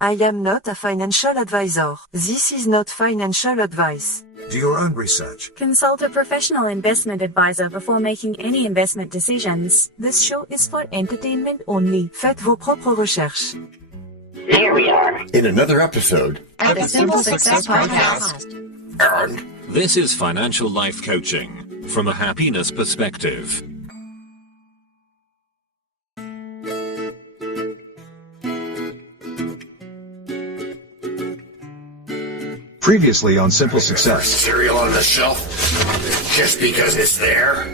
I am not a financial advisor. This is not financial advice. Do your own research. Consult a professional investment advisor before making any investment decisions. This show is for entertainment only. Faites vos propres recherches. Here we are in another episode of the Simple Success Podcast. And this is financial life coaching from a happiness perspective. Previously on Simple Success. Cereal on the shelf just because it's there?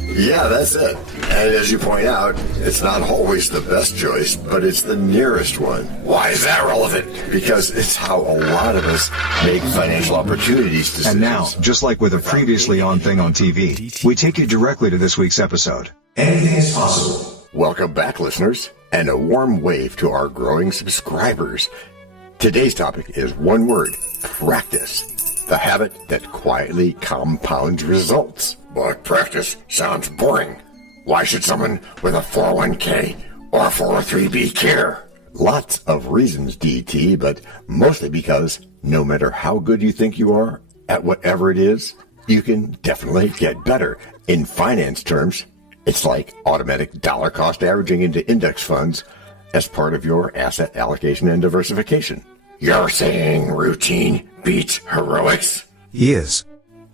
Yeah, that's it. And as you point out, it's not always the best choice, but it's the nearest one. Why is that relevant? Because it's how a lot of us make financial opportunities decisions. And now, just like with a previously on thing on TV, we take you directly to this week's episode. Anything is possible. Welcome back, listeners, and a warm wave to our growing subscribers. Today's topic is one word: practice. The habit that quietly compounds results. But practice sounds boring. Why should someone with a 401k or 403b care? Lots of reasons, DT, but mostly because no matter how good you think you are at whatever it is, you can definitely get better. In finance terms, it's like automatic dollar cost averaging into index funds as part of your asset allocation and diversification. You're saying routine beats heroics? Yes.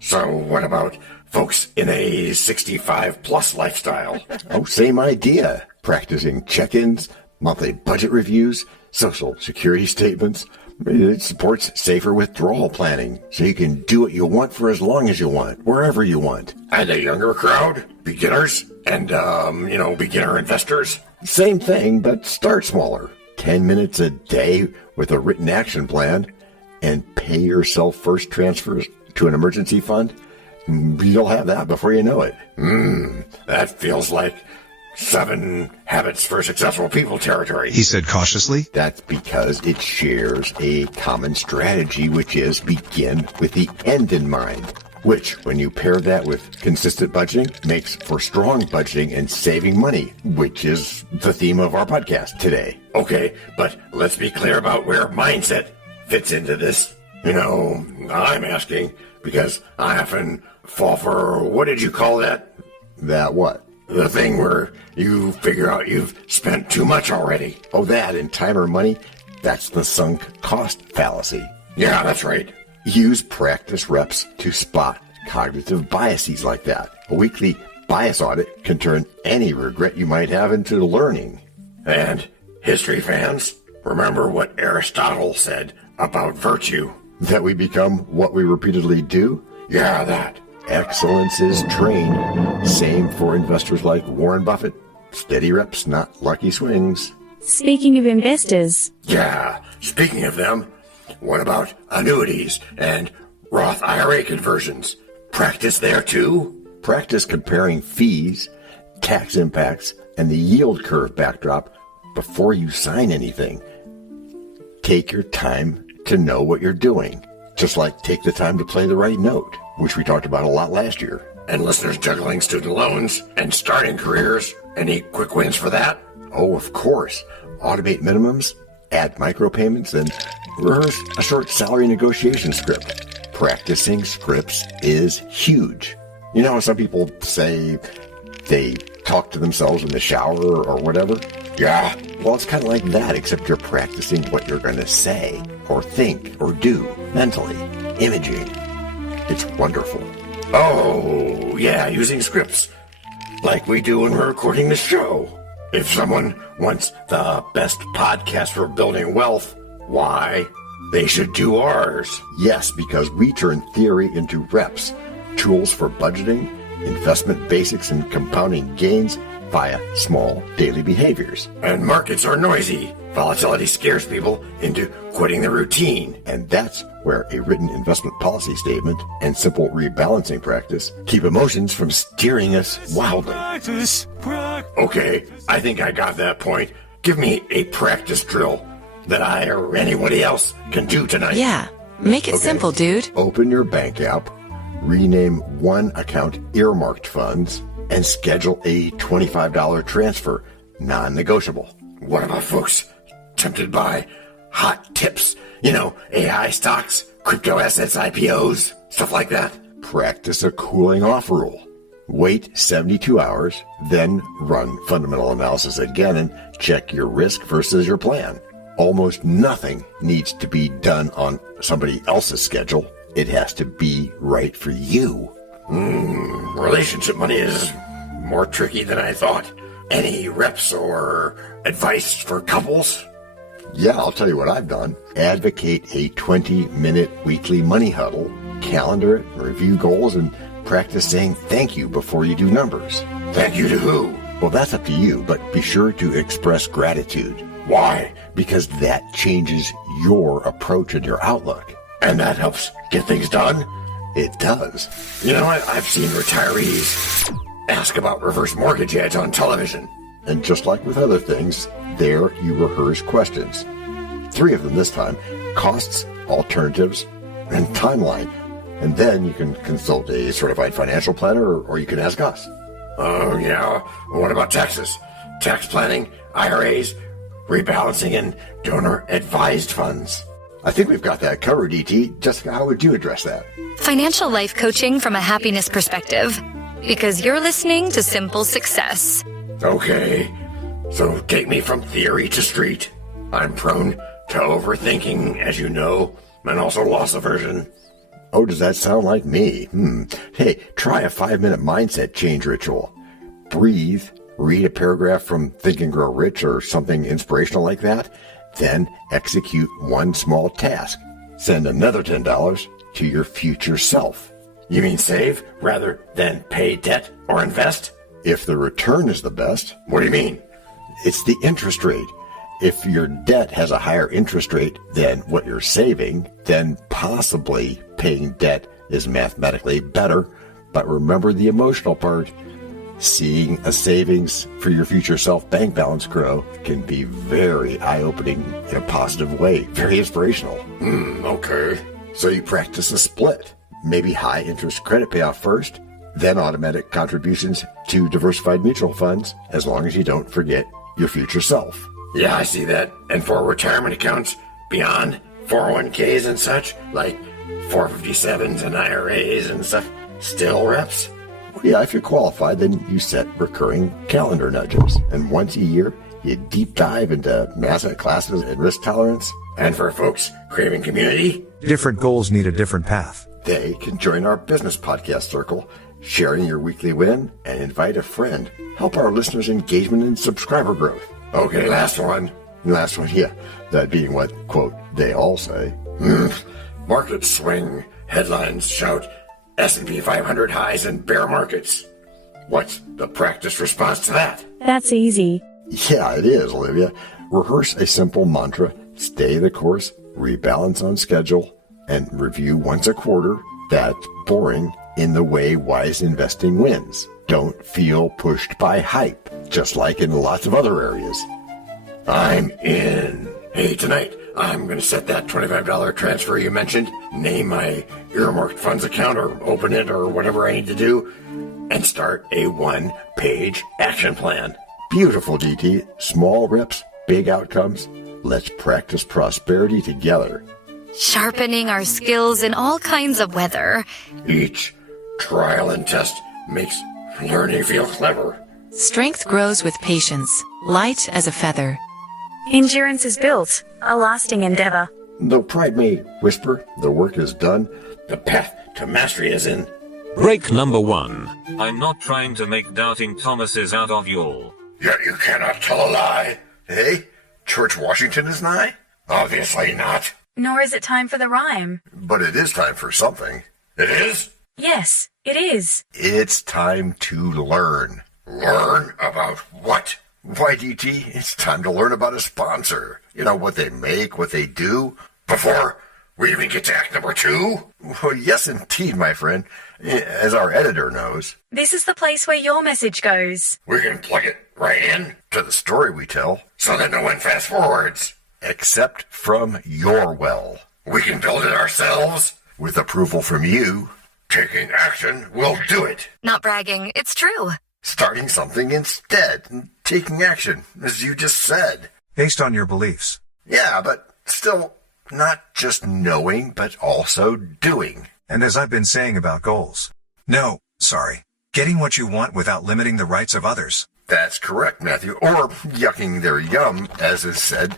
So what about folks in a 65 plus lifestyle? Oh, same idea. Practicing check-ins, monthly budget reviews, social security statements. It supports safer withdrawal planning, so you can do what you want for as long as you want, wherever you want. And a younger crowd, beginners, and, beginner investors. Same thing, but start smaller. 10 minutes a day with a written action plan and pay yourself first transfers to an emergency fund. You'll have that before you know it. That feels like 7 Habits for Successful People territory. He said cautiously. That's because it shares a common strategy, which is begin with the end in mind, which, when you pair that with consistent budgeting, makes for strong budgeting and saving money, which is the theme of our podcast today. Okay, but let's be clear about where mindset fits into this. I'm asking because I often fall for, what did you call that? That what? The thing where you figure out you've spent too much already. Oh, that and time or money? That's the sunk cost fallacy. Yeah, that's right. Use practice reps to spot cognitive biases like that. A weekly bias audit can turn any regret you might have into learning. And history fans, remember what Aristotle said about virtue. That we become what we repeatedly do? Yeah, that. Excellence is trained. Same for investors like Warren Buffett. Steady reps, not lucky swings. Speaking of investors. Yeah, speaking of them, what about annuities and Roth IRA conversions? Practice there too? Practice comparing fees, tax impacts, and the yield curve backdrop before you sign anything. Take your time to know what you're doing. Just like take the time to play the right note, which we talked about a lot last year. And listeners juggling student loans and starting careers, any quick wins for that? Oh, of course. Automate minimums, add micropayments, and rehearse a short salary negotiation script. Practicing scripts is huge. Some people say they talk to themselves in the shower or whatever. Yeah, well, it's kind of like that, except you're practicing what you're going to say or think or do mentally. Imaging. It's wonderful. Oh, yeah, using scripts like we do when we're recording the show. If someone wants the best podcast for building wealth, why? They should do ours. Yes, because we turn theory into reps, tools for budgeting, investment basics, and compounding gains via small daily behaviors. And markets are noisy. Volatility scares people into quitting the routine. And that's where a written investment policy statement and simple rebalancing practice keep emotions from steering us wildly. Okay, I think I got that point. Give me a practice drill that I or anybody else can do tonight. Yeah, make it simple, dude. Open your bank app, rename one account earmarked funds, and schedule a $25 transfer, non-negotiable. What about folks tempted by hot tips. AI stocks, crypto assets, IPOs, stuff like that. Practice a cooling off rule. Wait 72 hours, then run fundamental analysis again and check your risk versus your plan. Almost nothing needs to be done on somebody else's schedule. It has to be right for you. Relationship money is more tricky than I thought. Any reps or advice for couples? Yeah, I'll tell you what I've done. Advocate a 20-minute weekly money huddle, calendar it, review goals, and practice saying thank you before you do numbers. Thank you to who? Well, that's up to you, but be sure to express gratitude. Why? Because that changes your approach and your outlook. And that helps get things done? It does. I've seen retirees ask about reverse mortgage ads on television. And just like with other things, there you rehearse questions. 3 of them this time: costs, alternatives, and timeline. And then you can consult a certified financial planner, or you can ask us. Oh, yeah. What about taxes? Tax planning, IRAs, rebalancing, and donor-advised funds. I think we've got that covered, E.T. Jessica, how would you address that? Financial life coaching from a happiness perspective. Because you're listening to Simple Success. Okay. So take me from theory to street. I'm prone to overthinking, as you know, and also loss aversion. Oh, does that sound like me? Hey, try a 5-minute mindset change ritual. Breathe, read a paragraph from Think and Grow Rich or something inspirational like that, then execute one small task. Send another $10 to your future self. You mean save rather than pay debt or invest? If the return is the best. What do you mean? It's the interest rate. If your debt has a higher interest rate than what you're saving, then possibly paying debt is mathematically better. But remember the emotional part. Seeing a savings for your future self bank balance grow can be very eye-opening in a positive way. Very inspirational. Okay. So you practice a split. Maybe high interest credit payoff first, then automatic contributions to diversified mutual funds, as long as you don't forget your future self. Yeah, I see that. And for retirement accounts beyond 401ks and such, like 457s and IRAs and stuff, still reps? Well, yeah, if you're qualified, then you set recurring calendar nudges. And once a year, you deep dive into asset classes and risk tolerance. And for folks craving community, Different goals need a different path. they can join our business podcast circle, sharing your weekly win, and invite a friend. Help our listeners' engagement and subscriber growth. Okay, last one, yeah. That being what, quote, they all say. Market swing. Headlines shout S&P 500 highs in bear markets. What's the practice response to that? That's easy. Yeah, it is, Olivia. Rehearse a simple mantra, stay the course, rebalance on schedule, and review once a quarter. That's boring in the way wise investing wins. Don't feel pushed by hype, just like in lots of other areas. I'm in. Hey, tonight, I'm going to set that $25 transfer you mentioned, name my earmarked funds account or open it or whatever I need to do, and start a 1-page action plan. Beautiful, DT. Small reps, big outcomes. Let's practice prosperity together. Sharpening our skills in all kinds of weather. Each trial and test makes learning feel clever. Strength grows with patience, light as a feather. Endurance is built, a lasting endeavor. Though pride may whisper, the work is done, the path to mastery is in. Break number 1. I'm not trying to make doubting Thomases out of y'all. Yet you cannot tell a lie. Hey, George Washington is nigh? Obviously not. Nor is it time for the rhyme. But it is time for something. It is? Yes, it is. It's time to learn. Learn about what? Why, DT, it's time to learn about a sponsor. You know, what they make, what they do. Before we even get to act number 2? Well, yes, indeed, my friend. As our editor knows. This is the place where your message goes. We can plug it right in to the story we tell, so that no one fast forwards. Except from your well. We can build it ourselves. With approval from you. Taking action will do it. Not bragging, it's true. Starting something instead. And taking action, as you just said. Based on your beliefs. Yeah, but still, not just knowing, but also doing. And as I've been saying about goals. No, sorry. Getting what you want without limiting the rights of others. That's correct, Matthew. Or yucking their yum, as is said.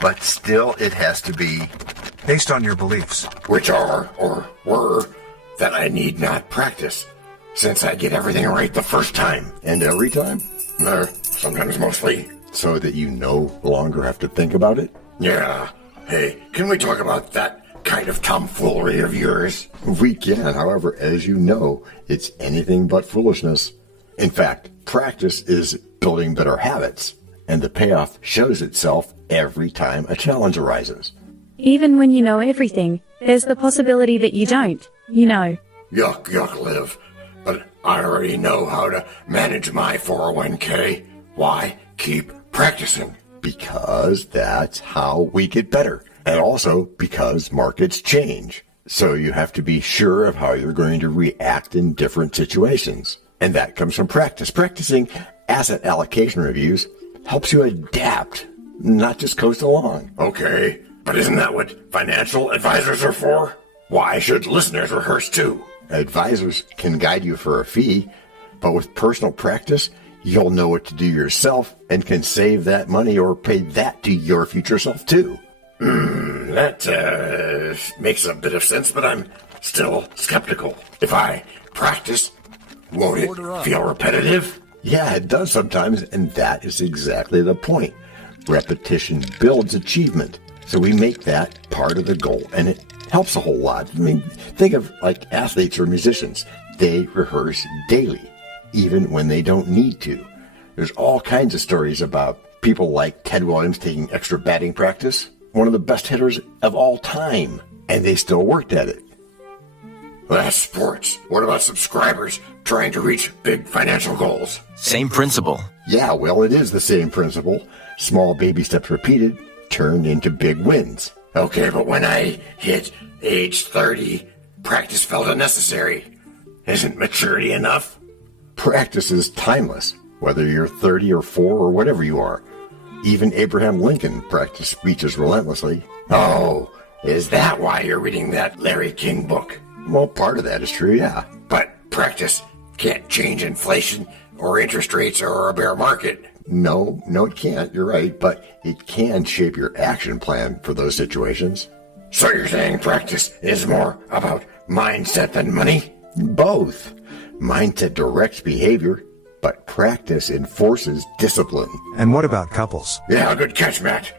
But still, it has to be Based on your beliefs. which are, or were, that I need not practice, since I get everything right the first time. And every time? Or sometimes mostly. So that you no longer have to think about it? Yeah. Hey, can we talk about that kind of tomfoolery of yours? We can, however, as you know, it's anything but foolishness. In fact, practice is building better habits, and the payoff shows itself every time a challenge arises. Even when you know everything, there's the possibility that you don't, you know. Yuck, Liv. But I already know how to manage my 401k. Why keep practicing? Because that's how we get better. And also because markets change. So you have to be sure of how you're going to react in different situations. And that comes from practice. Practicing asset allocation reviews helps you adapt, not just coast along. Okay, but isn't that what financial advisors are for? Why should listeners rehearse too? Advisors can guide you for a fee, but with personal practice, you'll know what to do yourself and can save that money or pay that to your future self too. That makes a bit of sense, but I'm still skeptical. If I practice, won't it feel repetitive? Yeah, it does sometimes, and that is exactly the point. Repetition builds achievement, so we make that part of the goal, and it helps a whole lot. I mean, think of like athletes or musicians. They rehearse daily, even when they don't need to. There's all kinds of stories about people like Ted Williams taking extra batting practice, one of the best hitters of all time, and they still worked at it. That's sports. What about subscribers trying to reach big financial goals? Same principle. Yeah, well, it is the same principle. Small baby steps repeated turn into big wins. Okay, but when I hit age 30, practice felt unnecessary. Isn't maturity enough? Practice is timeless, whether you're 30 or 4 or whatever you are. Even Abraham Lincoln practiced speeches relentlessly. Oh, is that why you're reading that Larry King book? Well, part of that is true, yeah. But practice can't change inflation or interest rates or a bear market. No, it can't. You're right. But it can shape your action plan for those situations. So you're saying practice is more about mindset than money? Both. Mindset directs behavior, but practice enforces discipline. And what about couples? Yeah, good catch, Matt.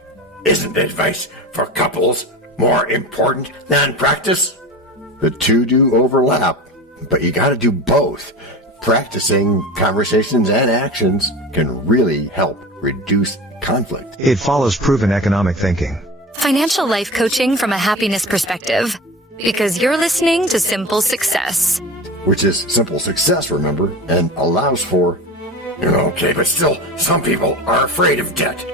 Isn't advice for couples more important than practice? The two do overlap, but you gotta do both. Practicing conversations and actions can really help reduce conflict. It follows proven economic thinking. Financial life coaching from a happiness perspective. Because you're listening to Simple Success. Which is simple success, remember, and allows for... Okay, but still, some people are afraid of debt.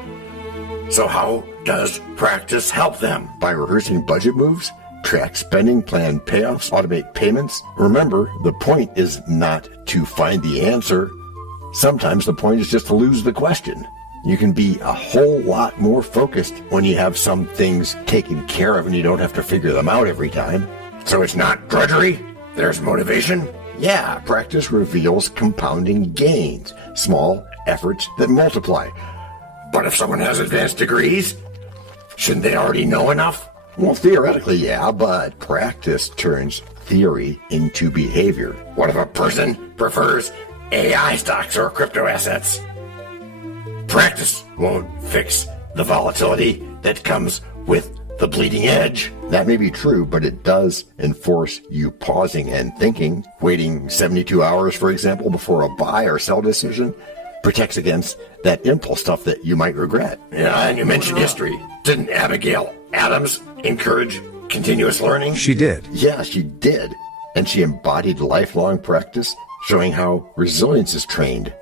So how does practice help them? By rehearsing budget moves, track spending, plan payoffs, automate payments. Remember, the point is not to find the answer. Sometimes the point is just to lose the question. You can be a whole lot more focused when you have some things taken care of and you don't have to figure them out every time. So it's not drudgery? There's motivation? Yeah, practice reveals compounding gains, small efforts that multiply. But if someone has advanced degrees, shouldn't they already know enough? Well, theoretically, yeah, but practice turns theory into behavior. What if a person prefers AI stocks or crypto assets? Practice won't fix the volatility that comes with the bleeding edge. That may be true, but it does enforce you pausing and thinking. Waiting 72 hours, for example, before a buy or sell decision protects against that impulse stuff that you might regret. Yeah, and you mentioned history. Didn't Abigail Adams encourage continuous learning? She did. Yeah, she did. And she embodied lifelong practice, showing how resilience is trained.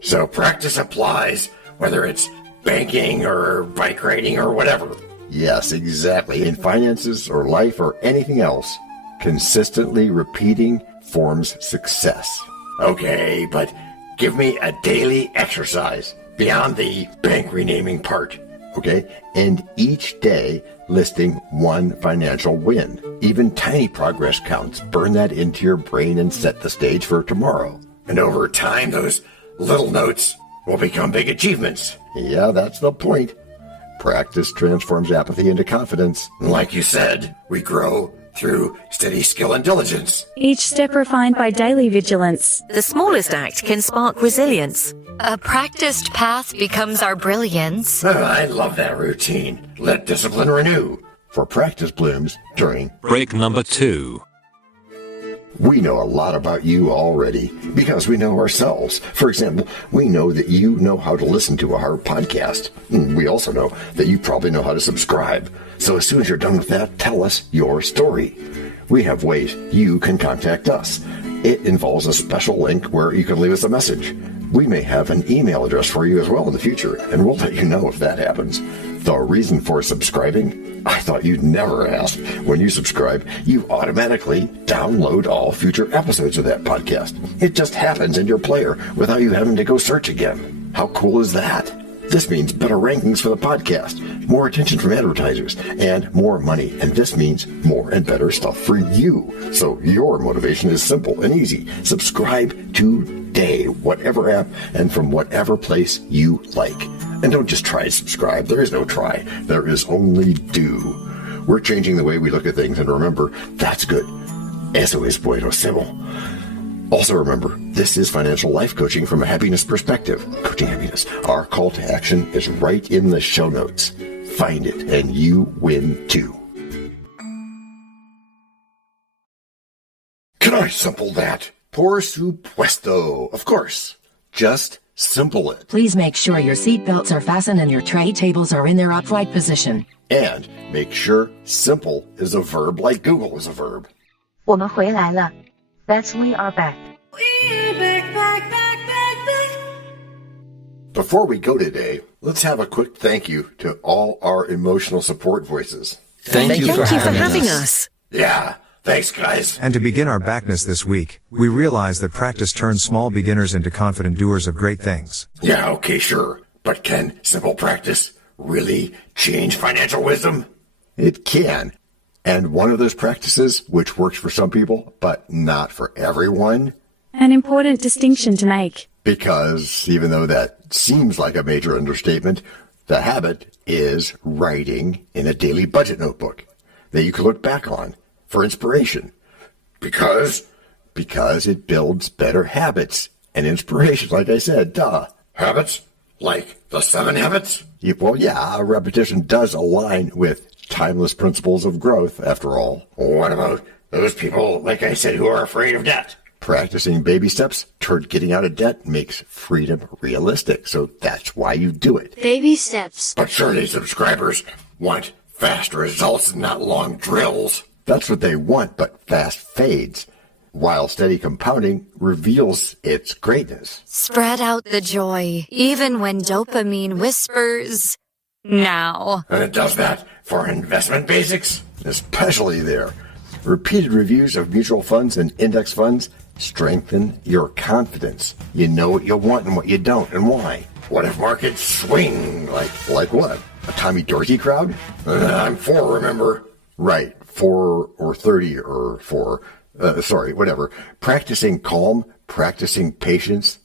So practice applies, whether it's banking or bike riding or whatever. Yes, exactly. In finances or life or anything else, consistently repeating forms success. Okay, but give me a daily exercise beyond the bank renaming part. Okay? And each day, listing one financial win. Even tiny progress counts. Burn that into your brain and set the stage for tomorrow. And over time, those little notes will become big achievements. Yeah, that's the point. Practice transforms apathy into confidence. Like you said, we grow through steady skill and diligence. Each step refined by daily vigilance. The smallest act can spark resilience. A practiced path becomes our brilliance. I love that routine. Let discipline renew. For practice blooms during Break number 2. We know a lot about you already because we know ourselves. For example, we know that you know how to listen to our podcast. We also know that you probably know how to subscribe. So as soon as you're done with that, tell us your story. We have ways you can contact us. It involves a special link where you can leave us a message. We may have an email address for you as well in the future, and we'll let you know if that happens. The reason for subscribing? I thought you'd never ask. When you subscribe, you automatically download all future episodes of that podcast. It just happens in your player without you having to go search again. How cool is that? This means better rankings for the podcast, more attention from advertisers, and more money. And this means more and better stuff for you. So your motivation is simple and easy. Subscribe today, whatever app and from whatever place you like. And don't just try to subscribe. There is no try. There is only do. We're changing the way we look at things. And remember, that's good. Eso es buenísimo. Also remember, this is financial life coaching from a happiness perspective. Coaching happiness. Our call to action is right in the show notes. Find it and you win too. Can I simple that? Por supuesto. Of course. Just simple it. Please make sure your seat belts are fastened and your tray tables are in their upright position. And make sure simple is a verb like Google is a verb. 我们回来了。That's we are back. Before we go today, let's have a quick thank you to all our emotional support voices. Thank you for having us. Yeah, thanks guys. And to begin our backness this week, we realize that practice turns small beginners into confident doers of great things. Yeah, okay, sure. But can simple practice really change financial wisdom? It can. And one of those practices, which works for some people, but not for everyone. An important distinction to make. Because even though that seems like a major understatement, the habit is writing in a daily budget notebook that you can look back on for inspiration. Because it builds better habits and inspiration, like I said, duh. Habits? Like the 7 habits? Well, yeah, repetition does align with timeless principles of growth, after all. What about those people, like I said, who are afraid of debt? Practicing baby steps toward getting out of debt makes freedom realistic, so that's why you do it. Baby steps. But surely subscribers want fast results and not long drills. That's what they want, but fast fades, while steady compounding reveals its greatness. Spread out the joy, even when dopamine whispers, now. And it does that for investment basics, especially there. Repeated reviews of mutual funds and index funds strengthen your confidence. You know what you want and what you don't, and why. What if markets swing? Like what? A Tommy Dorsey crowd? I'm 4, remember? Right, 4 or 30 or 4. Whatever. Practicing calm, practicing patience,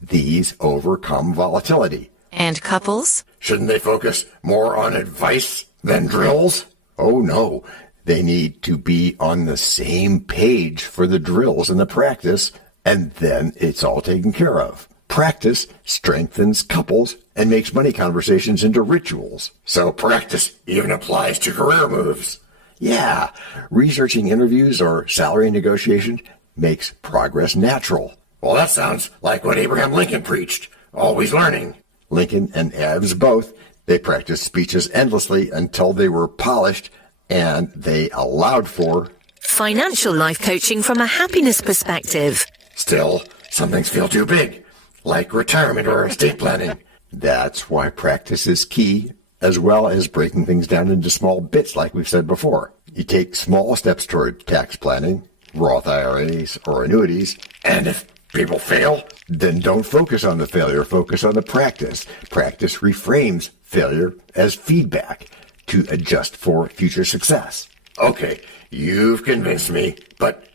these overcome volatility. And couples? Shouldn't they focus more on advice than drills? Oh no. They need to be on the same page for the drills and the practice, and then it's all taken care of. Practice strengthens couples and makes money conversations into rituals. So practice even applies to career moves. Yeah, researching interviews or salary negotiation makes progress natural. Well, that sounds like what Abraham Lincoln preached. Always learning. Lincoln and Eves both, they practiced speeches endlessly until they were polished, and they allowed for financial life coaching from a happiness perspective. Still, some things feel too big, like retirement or estate planning. That's why practice is key, as well as breaking things down into small bits like we've said before. You take small steps toward tax planning, Roth IRAs, or annuities, and if people fail, then don't focus on the failure, focus on the practice. Practice reframes failure as feedback. to adjust for future success. Okay, you've convinced me, but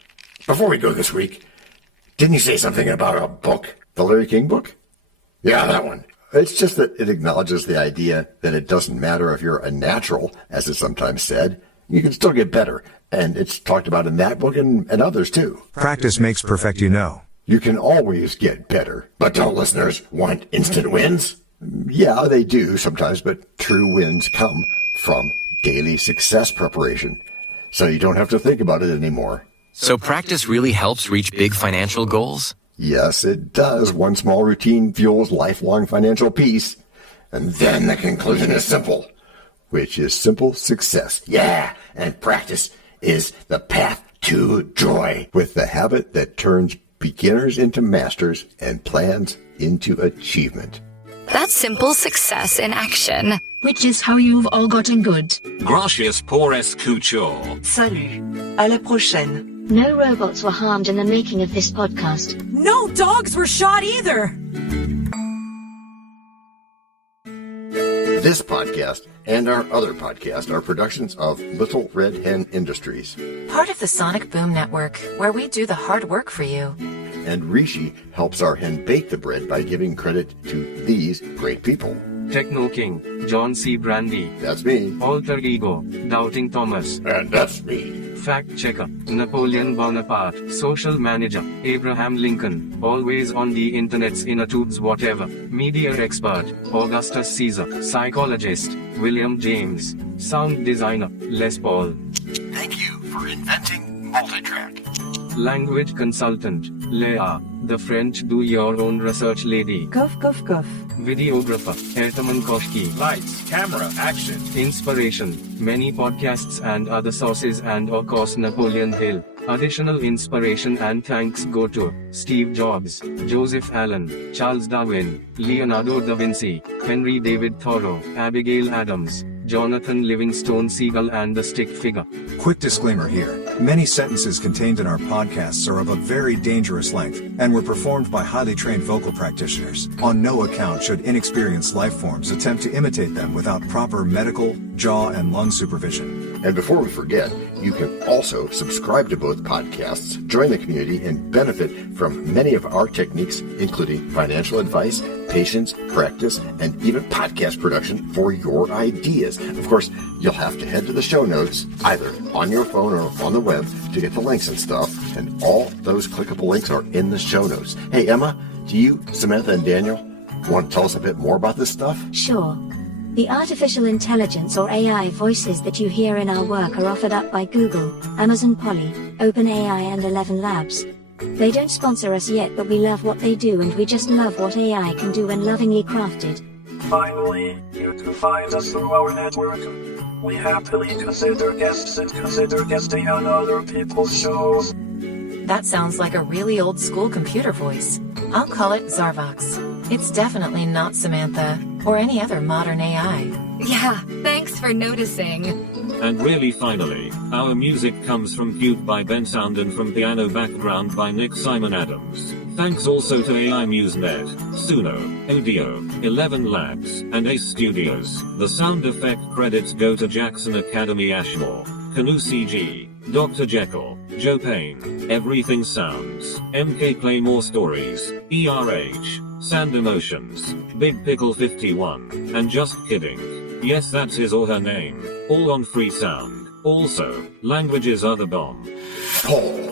before we go this week, didn't you say something about a book? The Larry King book? Yeah, that one. It's just that it acknowledges the idea that it doesn't matter if you're a natural, as is sometimes said. You can still get better, and it's talked about in that book and others too. Practice makes perfect, you know. You can always get better. But don't listeners want instant wins? Yeah, they do sometimes, but true wins come from daily success preparation. So you don't have to think about it anymore. So practice really helps reach big financial goals? Yes, it does. One small routine fuels lifelong financial peace. And then the conclusion is simple, which is simple success. Yeah, and practice is the path to joy, with the habit that turns beginners into masters and plans into achievement. That's simple success in action. Which is how you've all gotten good. Gracias por escuchar. Salut. À la prochaine. No robots were harmed in the making of this podcast. No dogs were shot either. This podcast and our other podcast are productions of Little Red Hen Industries. Part of the Sonic Boom Network, where we do the hard work for you. And Rishi helps our hen bake the bread by giving credit to these great people. Techno King, John Brandy. That's me. Alter Ego, Doubting Thomas. And that's me. Fact Checker, Napoleon Bonaparte. Social Manager, Abraham Lincoln. Always on the internet's inner tubes whatever. Media Expert, Augustus Caesar. Psychologist, William James. Sound Designer, Les Paul. Thank you for inventing multitrack. Language Consultant, Leah, the French do-your-own research lady. Cough, cough, cough. Videographer, Ertaman Koshki. Lights, camera, action. Inspiration, many podcasts and other sources, and of course Napoleon Hill. Additional inspiration and thanks go to Steve Jobs, Joseph Allen, Charles Darwin, Leonardo da Vinci, Henry David Thoreau, Abigail Adams, Jonathan Livingstone Seagull, and the Stick Figure. Quick disclaimer here. Many sentences contained in our podcasts are of a very dangerous length and were performed by highly trained vocal practitioners. On no account should inexperienced life forms attempt to imitate them without proper medical, jaw, and lung supervision. And before we forget, you can also subscribe to both podcasts, join the community, and benefit from many of our techniques, including financial advice, patience, practice, and even podcast production for your ideas. Of course, you'll have to head to the show notes, either on your phone or on the web, to get the links and stuff, and all those clickable links are in the show notes. Hey, Emma, do you, Samantha, and Daniel want to tell us a bit more about this stuff? Sure. The artificial intelligence or AI voices that you hear in our work are offered up by Google, Amazon Polly, OpenAI, and ElevenLabs. They don't sponsor us yet, but we love what they do, and we just love what AI can do when lovingly crafted. Finally, you can find us through our network. We happily consider guests and consider guesting on other people's shows. That sounds like a really old school computer voice. I'll call it Zarvox. It's definitely not Samantha, or any other modern AI. Yeah, thanks for noticing. And really finally, our music comes from Cube by Ben Sound and from Piano Background by Nick Simon Adams. Thanks also to AI MuseNet, Suno, Audio, ElevenLabs, and Ace Studios. The sound effect credits go to Jackson Academy Ashmore, Canoe CG, Dr. Jekyll, Joe Payne, Everything Sounds, MK Play More Stories, ERH, Sand Emotions, Big Pickle 51, and Just Kidding. Yes, that's his or her name. All on free sound. Also, languages are the bomb. Paul.